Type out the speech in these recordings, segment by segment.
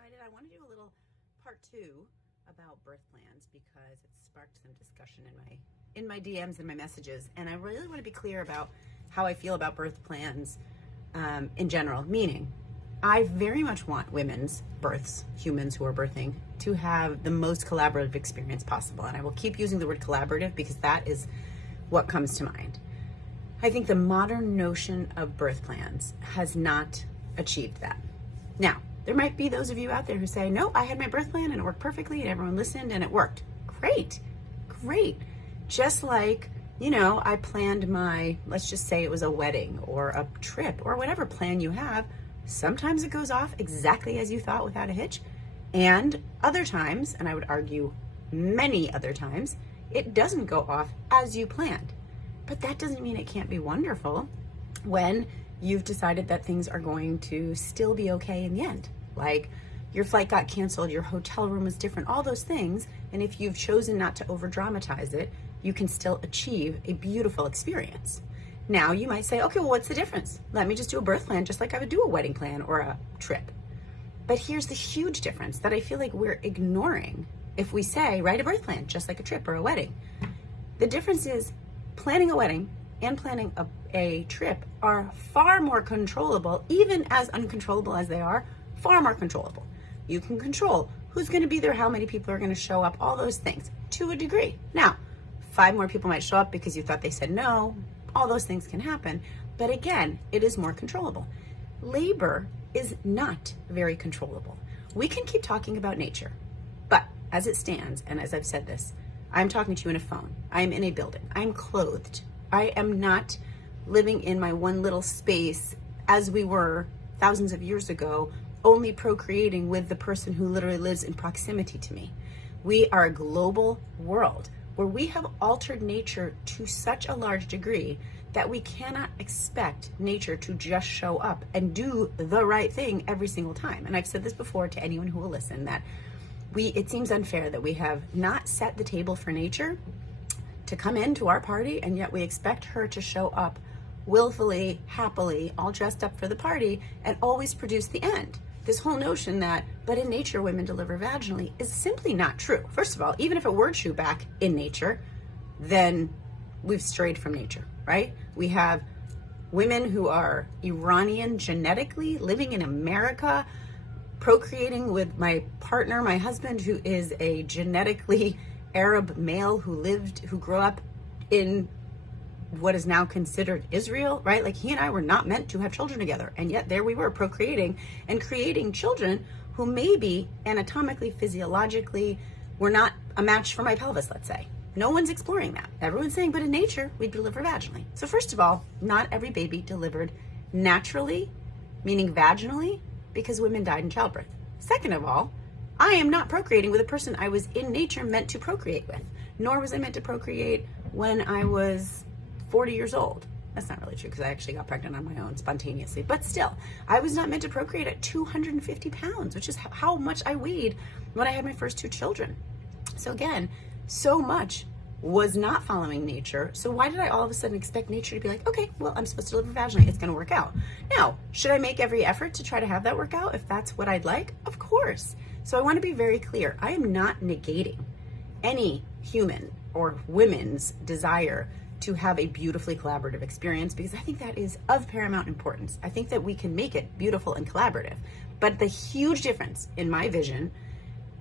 decided I want to do a little part 2 about birth plans because it sparked some discussion in my DMs and my messages, and I really want to be clear about how I feel about birth plans in general, meaning I very much want women's births, humans who are birthing, to have the most collaborative experience possible, and I will keep using the word collaborative because that is what comes to mind. I think the modern notion of birth plans has not achieved that. Now, there might be those of you out there who say, no, I had my birth plan and it worked perfectly and everyone listened and it worked. Great. Just like, I planned my, let's just say it was a wedding or a trip or whatever plan you have. Sometimes it goes off exactly as you thought without a hitch. And other times, and I would argue many other times, it doesn't go off as you planned. But that doesn't mean it can't be wonderful when you've decided that things are going to still be okay in the end. Like your flight got canceled, your hotel room was different, all those things. And if you've chosen not to over dramatize it, you can still achieve a beautiful experience. Now you might say, okay, well, what's the difference? Let me just do a birth plan just like I would do a wedding plan or a trip. But here's the huge difference that I feel like we're ignoring if we say, write a birth plan just like a trip or a wedding. The difference is planning a wedding and planning a trip are far more controllable, even as uncontrollable as they are, far more controllable. You can control who's going to be there, how many people are going to show up, all those things to a degree. Now, 5 more people might show up because you thought they said no. All those things can happen. But again, it is more controllable. Labor is not very controllable. We can keep talking about nature, but as it stands, and as I've said this, I'm talking to you in a phone. I'm in a building. I'm clothed. I am not living in my one little space as we were thousands of years ago, only procreating with the person who literally lives in proximity to me. We are a global world where we have altered nature to such a large degree that we cannot expect nature to just show up and do the right thing every single time. And I've said this before to anyone who will listen, that it seems unfair that we have not set the table for nature to come into our party, and yet we expect her to show up willfully, happily, all dressed up for the party, and always produce the end. This whole notion that, but in nature women deliver vaginally, is simply not true. First of all, even if it were true back in nature, then we've strayed from nature, right? We have women who are Iranian genetically, living in America, procreating with my partner, my husband, who is a genetically Arab male who grew up in what is now considered Israel, right? Like he and I were not meant to have children together. And yet there we were procreating and creating children who maybe anatomically, physiologically were not a match for my pelvis, let's say. No one's exploring that. Everyone's saying, but in nature, we deliver vaginally. So first of all, not every baby delivered naturally, meaning vaginally, because women died in childbirth. Second of all, I am not procreating with a person I was in nature meant to procreate with, nor was I meant to procreate when I was 40 years old. That's not really true because I actually got pregnant on my own spontaneously, but still, I was not meant to procreate at 250 pounds, which is how much I weighed when I had my first 2 children. So again, so much was not following nature. So why did I all of a sudden expect nature to be like, okay, well, I'm supposed to deliver vaginally, it's going to work out. Now, should I make every effort to try to have that work out if that's what I'd like? Of course. So I want to be very clear. I am not negating any human or women's desire to have a beautifully collaborative experience, because I think that is of paramount importance. I think that we can make it beautiful and collaborative. But the huge difference in my vision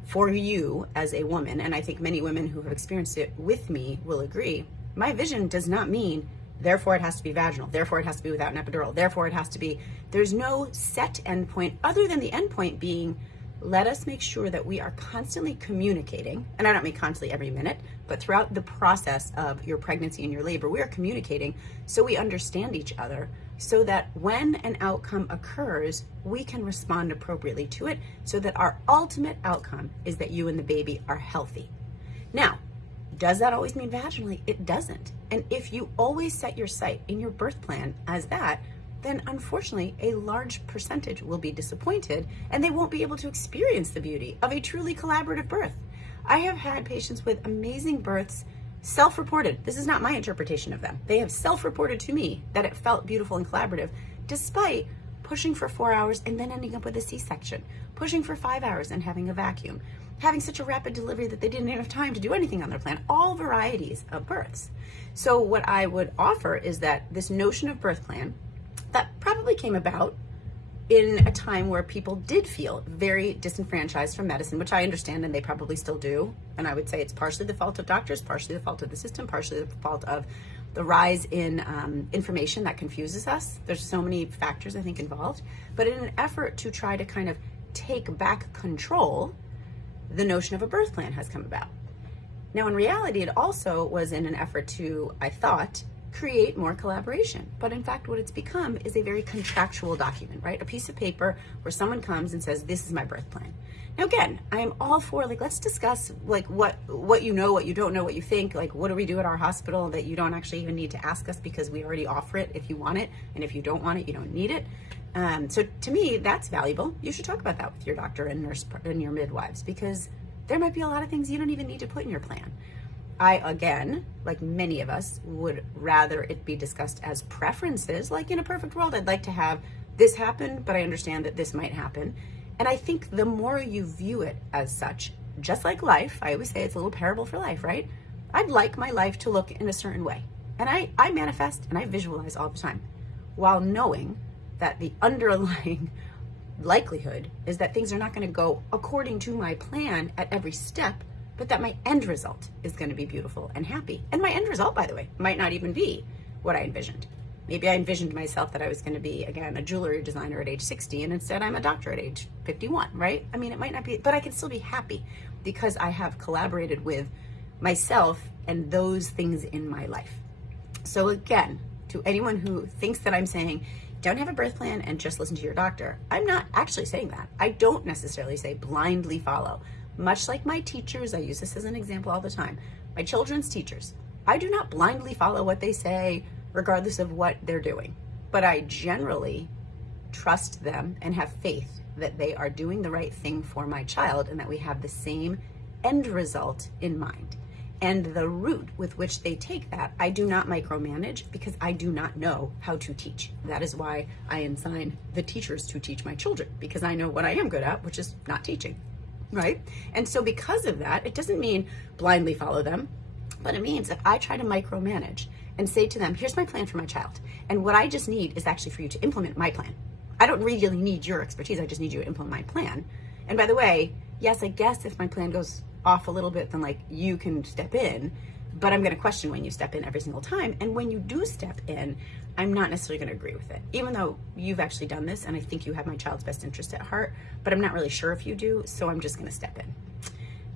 for you as a woman, and I think many women who have experienced it with me will agree, my vision does not mean therefore it has to be vaginal, therefore it has to be without an epidural, therefore it has to be, there's no set endpoint other than the endpoint being, let us make sure that we are constantly communicating, and I don't mean constantly every minute, but throughout the process of your pregnancy and your labor, we are communicating so we understand each other, so that when an outcome occurs, we can respond appropriately to it, so that our ultimate outcome is that you and the baby are healthy. Now, does that always mean vaginally? It doesn't. And if you always set your sight in your birth plan as that, then unfortunately a large percentage will be disappointed and they won't be able to experience the beauty of a truly collaborative birth. I have had patients with amazing births, self-reported. This is not my interpretation of them. They have self-reported to me that it felt beautiful and collaborative, despite pushing for 4 hours and then ending up with a C-section, pushing for 5 hours and having a vacuum, having such a rapid delivery that they didn't have time to do anything on their plan, all varieties of births. So what I would offer is that this notion of birth plan that probably came about in a time where people did feel very disenfranchised from medicine, which I understand, and they probably still do. And I would say it's partially the fault of doctors, partially the fault of the system, partially the fault of the rise in information that confuses us. There's so many factors, I think, involved. But in an effort to try to kind of take back control, the notion of a birth plan has come about. Now, in reality, it also was in an effort to, I thought, create more collaboration. But in fact, what it's become is a very contractual document, right? A piece of paper where someone comes and says, this is my birth plan. Now, again, I am all for, like, let's discuss, like, what you know, what you don't know, what you think, like, what do we do at our hospital that you don't actually even need to ask us because we already offer it if you want it, and if you don't want it, you don't need it. So to me, that's valuable. You should talk about that with your doctor and nurse and your midwives, because there might be a lot of things you don't even need to put in your plan. I, again, like many of us, would rather it be discussed as preferences. Like, in a perfect world, I'd like to have this happen, but I understand that this might happen. And I think the more you view it as such, just like life, I always say it's a little parable for life, right? I'd like my life to look in a certain way. And I manifest and I visualize all the time, while knowing that the underlying likelihood is that things are not going to go according to my plan at every step, but that my end result is going to be beautiful and happy. And my end result, by the way, might not even be what I envisioned. Maybe I envisioned myself that I was going to be, again, a jewelry designer at age 60, and instead I'm a doctor at age 51, right? I mean, it might not be, but I can still be happy because I have collaborated with myself and those things in my life. So again, to anyone who thinks that I'm saying, don't have a birth plan and just listen to your doctor, I'm not actually saying that. I don't necessarily say blindly follow. Much like my teachers, I use this as an example all the time, my children's teachers, I do not blindly follow what they say, regardless of what they're doing. But I generally trust them and have faith that they are doing the right thing for my child and that we have the same end result in mind. And the route with which they take that, I do not micromanage because I do not know how to teach. That is why I assign the teachers to teach my children, because I know what I am good at, which is not teaching, right? And so because of that, it doesn't mean blindly follow them, but it means if I try to micromanage and say to them, here's my plan for my child, and what I just need is actually for you to implement my plan. I don't really need your expertise, I just need you to implement my plan. And by the way, yes, I guess if my plan goes off a little bit, then like you can step in, but I'm going to question when you step in every single time. And when you do step in, I'm not necessarily going to agree with it, even though you've actually done this and I think you have my child's best interest at heart, but I'm not really sure if you do, so I'm just going to step in.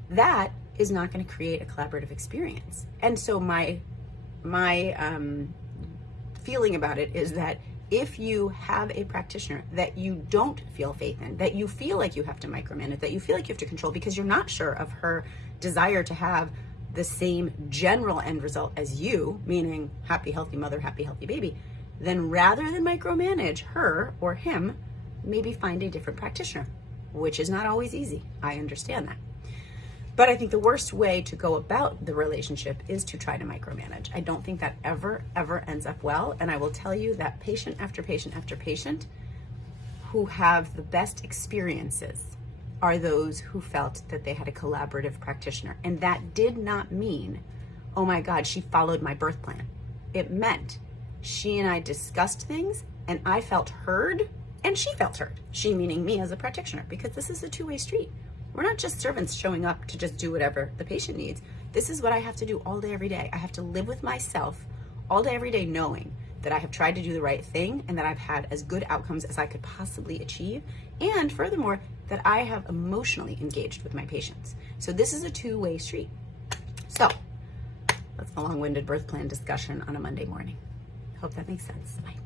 That is not going to create a collaborative experience. And so my feeling about it is that if you have a practitioner that you don't feel faith in, that you feel like you have to micromanage, that you feel like you have to control because you're not sure of her desire to have the same general end result as you, meaning happy, healthy mother, happy, healthy baby, then rather than micromanage her or him, maybe find a different practitioner, which is not always easy. I understand that. But I think the worst way to go about the relationship is to try to micromanage. I don't think that ever ends up well. And I will tell you that patient after patient after patient who have the best experiences are those who felt that they had a collaborative practitioner. And that did not mean, oh my God, she followed my birth plan. It meant she and I discussed things and I felt heard and she felt heard. She meaning me as a practitioner, because this is a two-way street. We're not just servants showing up to just do whatever the patient needs. This is what I have to do all day, every day. I have to live with myself all day, every day, knowing that I have tried to do the right thing and that I've had as good outcomes as I could possibly achieve. And furthermore, that I have emotionally engaged with my patients. So this is a two-way street. So that's a long-winded birth plan discussion on a Monday morning. Hope that makes sense. Bye.